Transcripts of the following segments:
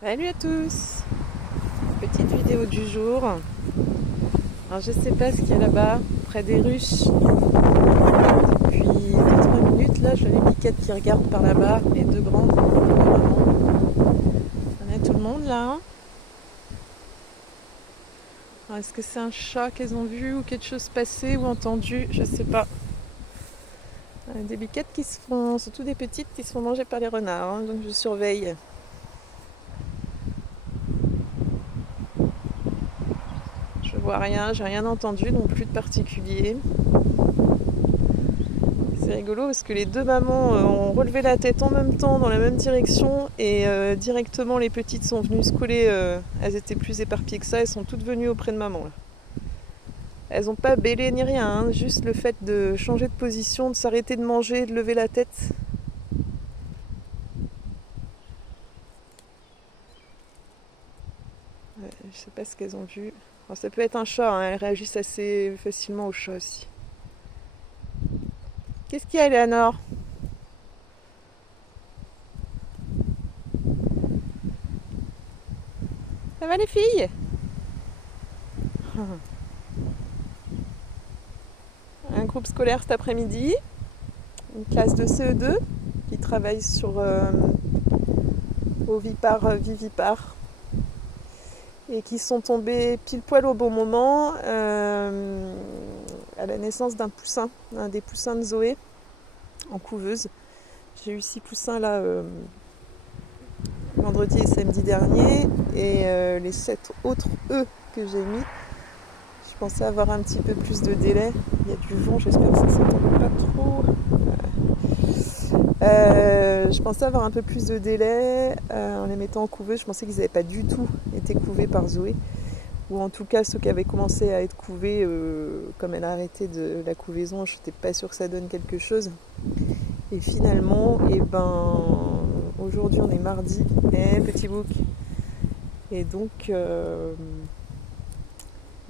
Salut à tous! Petite vidéo du jour. Alors je sais pas ce qu'il y a là-bas, près des ruches. Depuis 2-3 minutes, là, je vois les biquettes qui regardent par là-bas, les deux grandes, les deux mamans. On a tout le monde là, hein. Alors, est-ce que c'est un chat qu'elles ont vu ou quelque chose passer ou entendu? Je sais pas. Des biquettes qui se font, surtout des petites, qui se font manger par les renards, hein, donc je surveille. Je vois rien, j'ai rien entendu, donc plus de particulier. C'est rigolo parce que les deux mamans ont relevé la tête en même temps dans la même direction et directement les petites sont venues se coller. Elles étaient plus éparpillées que ça, elles sont toutes venues auprès de maman là. Elles n'ont pas bêlé ni rien, hein, juste le fait de changer de position, de s'arrêter de manger, de lever la tête. Ouais, je sais pas ce qu'elles ont vu. Alors, ça peut être un chat, hein, elles réagissent assez facilement au chat aussi. Qu'est-ce qu'il y a, Eleanor? Ça va les filles? Un groupe scolaire cet après-midi, une classe de CE2 qui travaille sur vivipare et qui sont tombés pile poil au bon moment à la naissance d'un poussin, un des poussins de Zoé en couveuse. J'ai eu 6 poussins là vendredi et samedi dernier et les 7 autres œufs que j'ai mis. Je pensais avoir un petit peu plus de délai. Il y a du vent, j'espère que ça ne s'entend pas trop. Je pensais avoir un peu plus de délai en les mettant en couveuse. Je pensais qu'ils n'avaient pas du tout été couvés par Zoé. Ou en tout cas, ceux qui avaient commencé à être couvés, comme elle a arrêté de la couvaison, je n'étais pas sûre que ça donne quelque chose. Et finalement, aujourd'hui on est mardi, petit bouc. Et donc,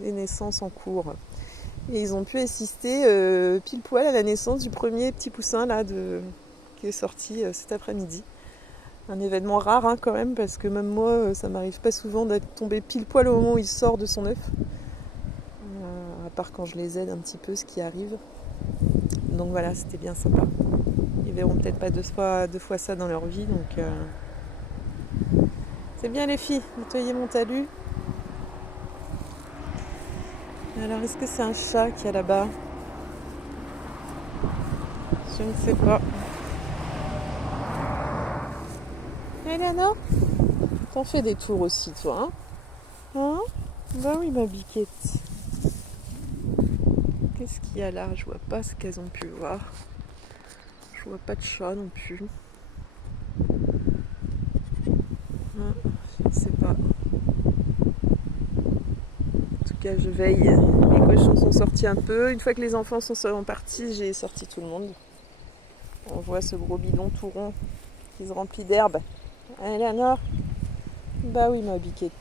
les naissances en cours. Et ils ont pu assister pile poil à la naissance du premier petit poussin là, qui est sorti cet après-midi. Un événement rare hein, quand même, parce que même moi, ça m'arrive pas souvent d'être tombée pile poil au moment où il sort de son œuf. À part quand je les aide un petit peu, ce qui arrive. Donc voilà, c'était bien sympa. Ils verront peut-être pas deux fois ça dans leur vie, donc c'est bien les filles, nettoyez mon talus. Alors est-ce que c'est un chat qu'il y a là-bas? Je ne sais pas. Eleanor, t'en fais des tours aussi toi, hein? Bah oui ma biquette. Qu'est-ce qu'il y a là? Je vois pas ce qu'elles ont pu voir. Je vois pas de chat non plus. Je ne sais pas. En tout cas, je veille. Les cochons sont sortis un peu. Une fois que les enfants sont partis, j'ai sorti tout le monde. On voit ce gros bidon tout rond qui se remplit d'herbe. Eleanor? Bah oui, ma biquette.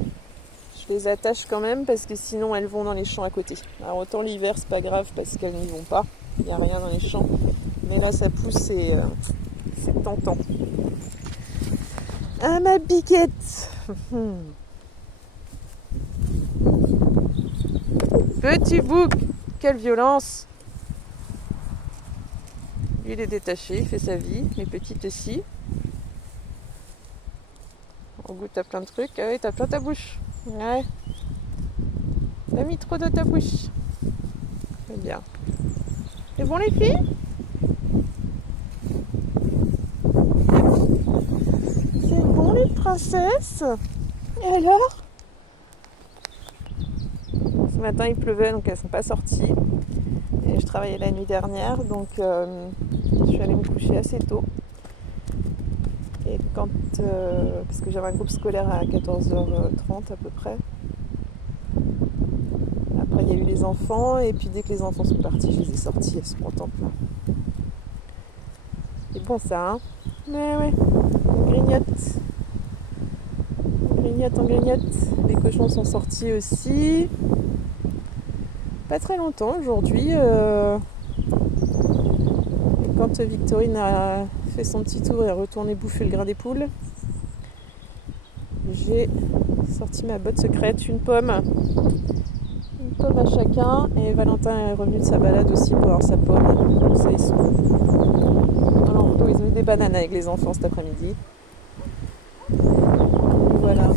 Je les attache quand même parce que sinon elles vont dans les champs à côté. Alors autant l'hiver, c'est pas grave parce qu'elles n'y vont pas. Il n'y a rien dans les champs. Mais là, ça pousse et c'est tentant. Ah, ma biquette! Petit bouc! Quelle violence! Lui, il est détaché, il fait sa vie. Les petites aussi. On goûte à plein de trucs. Ah oui, t'as plein ta bouche. Ouais. T'as mis trop dans ta bouche. C'est bien. C'est bon, les filles? C'est bon, les princesses? Et alors? Ce matin, il pleuvait, donc elles sont pas sorties. Et je travaillais la nuit dernière, donc je suis allée me coucher assez tôt. Et parce que j'avais un groupe scolaire à 14h30 à peu près. Après, il y a eu les enfants, et puis dès que les enfants sont partis, je les ai sortis, elles sont contentes là. C'est bon ça, hein? Mais ouais, on grignote. On grignote, on grignote. Les cochons sont sortis aussi. Pas très longtemps aujourd'hui. Et quand Victorine a fait son petit tour et est retournée bouffer le grain des poules, j'ai sorti ma botte secrète, une pomme à chacun, et Valentin est revenu de sa balade aussi pour avoir sa pomme. Comme ça, ils sont dans l'enclos, ils ont eu des bananes avec les enfants cet après-midi. Voilà.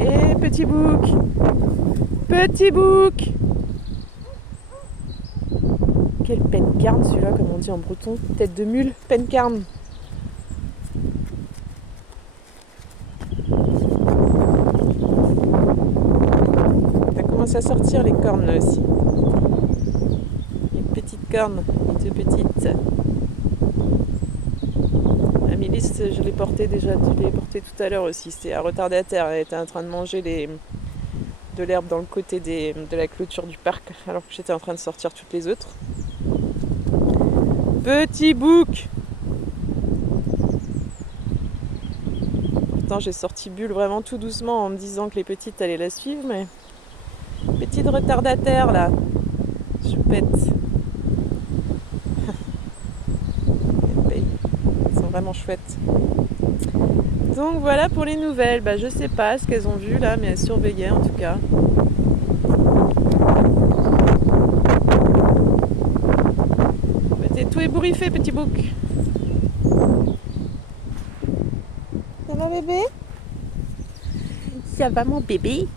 Et petit bouc, quelle pencarne celui-là, comme on dit en breton, tête de mule, pencarne. Ça commence à sortir les cornes là aussi. Les petites cornes, les toutes petites. La Mélisse, je l'ai portée déjà, je l'ai portée tout à l'heure aussi. C'était à retardataire, elle était en train de manger de l'herbe dans le côté de la clôture du parc, alors que j'étais en train de sortir toutes les autres. Petit bouc! Pourtant j'ai sorti Bulle vraiment tout doucement en me disant que les petites allaient la suivre, mais petite retardataire là, choupette. Ils sont vraiment chouettes. Donc voilà pour les nouvelles. Je sais pas ce qu'elles ont vu là, mais elles surveillaient en tout cas. T'es tout ébouriffé, petit bouc. Ça va bébé? Ça va mon bébé?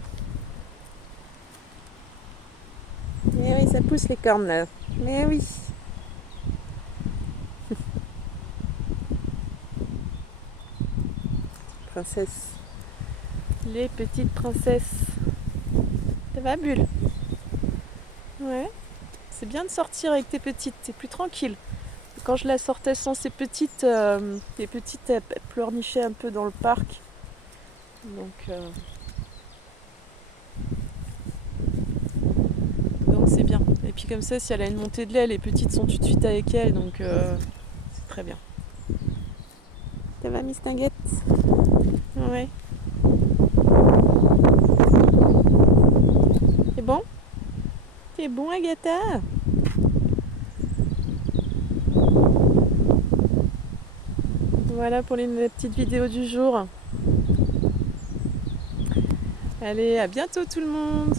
Mais oui, ça pousse les cornes là. Mais oui. Princesse. Les petites princesses. Ça va, Bulle? Ouais. C'est bien de sortir avec tes petites, t'es plus tranquille. Quand je la sortais sans ces petites, les petites elles pleurnichaient un peu dans le parc. Donc c'est bien. Et puis comme ça, si elle a une montée de lait, les petites sont tout de suite avec elle, donc c'est très bien. Ça va, Miss Tinguette? Ouais. C'est bon? C'est bon, Agatha? Voilà pour la petite vidéo du jour. Allez, à bientôt tout le monde!